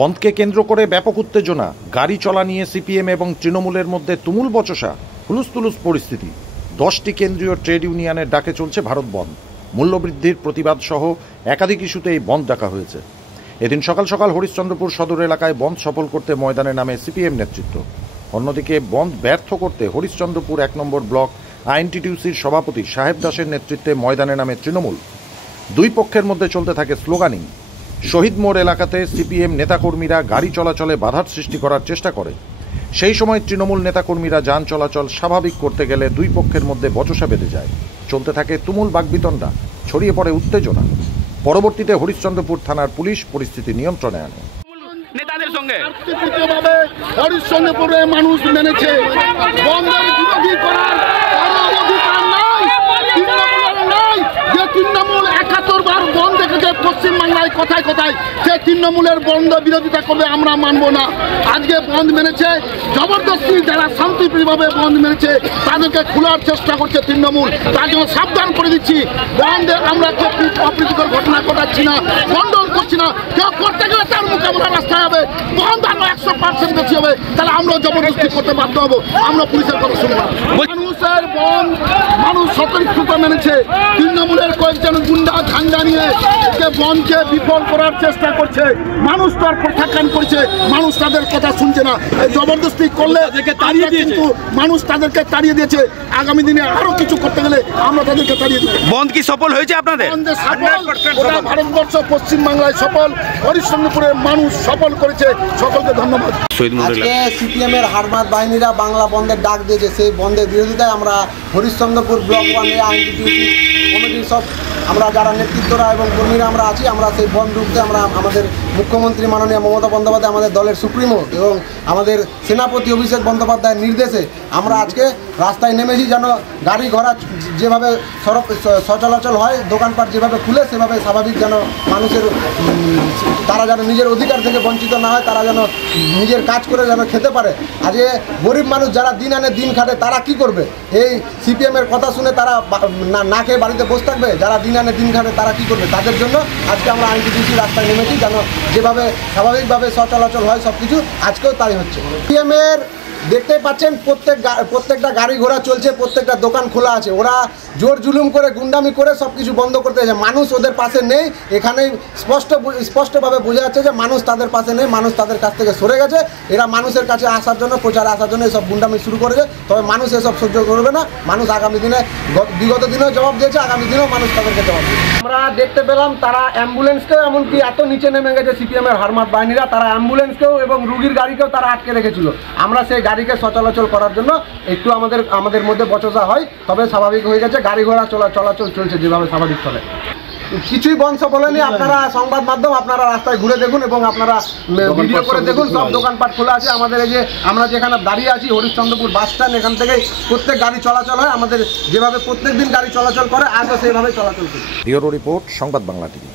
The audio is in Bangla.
বন্ধকে কেন্দ্র করে ব্যাপক উত্তেজনা, গাড়ি চলা নিয়ে সিপিএম এবং তৃণমূলের মধ্যে তুমুল বচসা, হুলুস্থুলুস পরিস্থিতি। 10টি কেন্দ্রীয় ট্রেড ইউনিয়নের ডাকে চলছে ভারত বন্ধ। মূল্যবৃদ্ধির প্রতিবাদ সহ একাধিক ইস্যুতে এই বন্ধ ডাকা হয়েছে। এদিন সকাল সকাল হরিশ্চন্দ্রপুর সদর এলাকায় বন্ধ সফল করতে ময়দানে নামে সিপিএম নেতৃত্ব। অন্যদিকে বন্ধ ব্যর্থ করতে হরিশ্চন্দ্রপুর 1 নম্বর ব্লক আইএনটিটিউসির সভাপতি সাহেব দাসের নেতৃত্বে ময়দানে নামে তৃণমূল। দুই পক্ষের মধ্যে চলতে থাকে স্লোগানিং। শহীদ মোড় এলাকাতে সিপিএম নেতাকর্মীরা গাড়ি চলাচলে বাধার সৃষ্টি করার চেষ্টা করে। সেই সময় তৃণমূল নেতাকর্মীরা যান চলাচল স্বাভাবিক করতে গেলে দুই পক্ষের মধ্যে বচসা বেঁধে যায়। চলতে থাকে তুমুল বাকবিতণ্ডা, ছড়িয়ে পড়ে উত্তেজনা। পরবর্তীতে হরিশ্চন্দ্রপুর থানার পুলিশ পরিস্থিতি নিয়ন্ত্রণে আনে। নেতাদের সঙ্গে হরিশ্চন্দ্রপুরে মানুষ মেনেছে বন্ধের বিরোধী করার অধিকার নাই। যে তৃণমূল 71 বার বন্ধ দেখেছে পশ্চিমবাংলায়, কোথায় কোথায় সে তৃণমূলের বন্ধ বিরোধিতা করবে আমরা মানব না। আজকে বন্ধ মেনেছে, জবরদস্তি যারা শান্তিপ্রিয়ভাবে বন্ধ মেনেছে তাদেরকে খোলার চেষ্টা করছে তৃণমূল। তার জন্য সাবধান করে দিচ্ছি, বন্ধে আমরা অপ্রীতিকর ঘটনা ঘটাচ্ছি না, খণ্ডন করছি না। কেউ করতে গেলে তার মোকাবেলা রাস্তায় হবে, বন্ধ আরো 100% বেশি হবে, তাহলে আমরাও জবরদস্তি করতে বাধ্য হবো। আমরা পুলিশের কথা শুনবো। মানুষের বন্ধ মানুষ স্বতঃস্ফূর্ত মেনেছে। তৃণমূলের কয়েকজন গুন্ডা ঝান্ডা নিয়ে বন্ধকে বিফল করার চেষ্টা করছে। মানুষ তার প্রত্যাখ্যান করছে, মানুষ তাদের কথা শুনছে না। এই জবরদস্তি করলে কিন্তু মানুষ তাদেরকে তাড়িয়ে দিয়েছে। আগামী দিনে আরো কিছু করতে গেলে আমরা তাদেরকে তাড়িয়ে দেবো। বন্ধ কি সফল হয়েছে আপনাদের? গোটা ভারতবর্ষ, পশ্চিমবাংলায় সফল, হরিশ্চন্দ্রপুরের মানুষ সফল করেছে। সকলকে ধন্যবাদ। আজকে সিপিএম এর হারমাত বাহিনীরা বাংলা বন্ধের ডাক দিয়েছে। সেই বন্ধের বিরোধিতায় আমরা হরিশ্চন্দ্রপুর ব্লক 1 আইএনটিটিউসি কমিটির সব আমরা যারা নেতৃত্বরা এবং কর্মীরা আমরা আছি, আমরা সেই বন্ধ রুখতে আমরা আমাদের মুখ্যমন্ত্রী মাননীয় মমতা বন্দ্যোপাধ্যায়, আমাদের দলের সুপ্রিমো এবং আমাদের সেনাপতি অভিষেক বন্দ্যোপাধ্যায়ের নির্দেশে আমরা আজকে রাস্তায় নেমেছি। যেন গাড়ি ঘোড়া যেভাবে সচলাচল হয়, দোকানপাট যেভাবে খুলে সেভাবে স্বাভাবিক, যেন মানুষের তারা যেন নিজের অধিকার থেকে বঞ্চিত না হয়, তারা যেন নিজের কাজ করে যেন খেতে পারে। আজকে গরিব মানুষ যারা দিন আনে দিন খাটে তারা কি করবে? এই সিপিএমের কথা শুনে তারা না খেয়ে বাড়িতে বসে থাকবে? যারা দিন আনে দিন খাটে তারা কি করবে? তাদের জন্য আজকে আমরা আইএনটিটিউসি রাস্তায় নেমেছি, যেন যেভাবে স্বাভাবিকভাবে সচলাচল হয় সব কিছু আজকেও তাই হচ্ছে। সিপিএমের দেখতে পাচ্ছেন প্রত্যেকটা গাড়ি ঘোড়া চলছে, প্রত্যেকটা দোকান খোলা আছে। ওরা জোর জুলুম করে, গুন্ডামি করে সব কিছু বন্ধ করতে চাইছে। মানুষ ওদের পাশে নেই। এখানেই স্পষ্টভাবে বোঝা যাচ্ছে যে মানুষ তাদের পাশে নেই, মানুষ তাদের কাছ থেকে সরে গেছে। এরা মানুষের কাছে আসার জন্য, প্রচারে আসার জন্য এসব গুন্ডামি শুরু করেছে। তবে মানুষ এসব সহ্য করবে না। মানুষ আগামী দিনে, বিগত দিনেও জবাব দিয়েছে, আগামী দিনেও মানুষ তাদেরকে জবাব দেবে। আমরা দেখতে পেলাম তারা অ্যাম্বুলেন্সকেও, এমনকি এত নিচে নেমে গেছে সিপিএম এর হারমাত বাহিনীরা, তারা অ্যাম্বুলেন্সকেও এবং রুগীর গাড়িকেও তারা আটকে রেখেছিল। আমরা সেই গাড়িকে সচলাচল করার জন্য একটু আমাদের মধ্যে বচসা হয়, তবে স্বাভাবিক হয়ে গেছে। গাড়ি ঘোড়া চলাচল চলছে যেভাবে স্বাভাবিক চলে। কিছুই বন্ধ বলেনি। আপনারা সংবাদ মাধ্যম, আপনারা রাস্তায় ঘুরে দেখুন এবং আপনারা ভিডিও করে দেখুন, সব দোকানপাট খোলা আছে। আমাদের এই যে আমরা যেখানে দাঁড়িয়ে আছি হরিশ্চন্দ্রপুর বাস স্ট্যান্ড, এখান থেকে প্রত্যেক গাড়ি চলাচল হয়। আমাদের যেভাবে প্রত্যেক দিন গাড়ি চলাচল করে, আজও সেইভাবে চলাচল করে। ব্যুরো রিপোর্ট, সংবাদ বাংলা টিভি।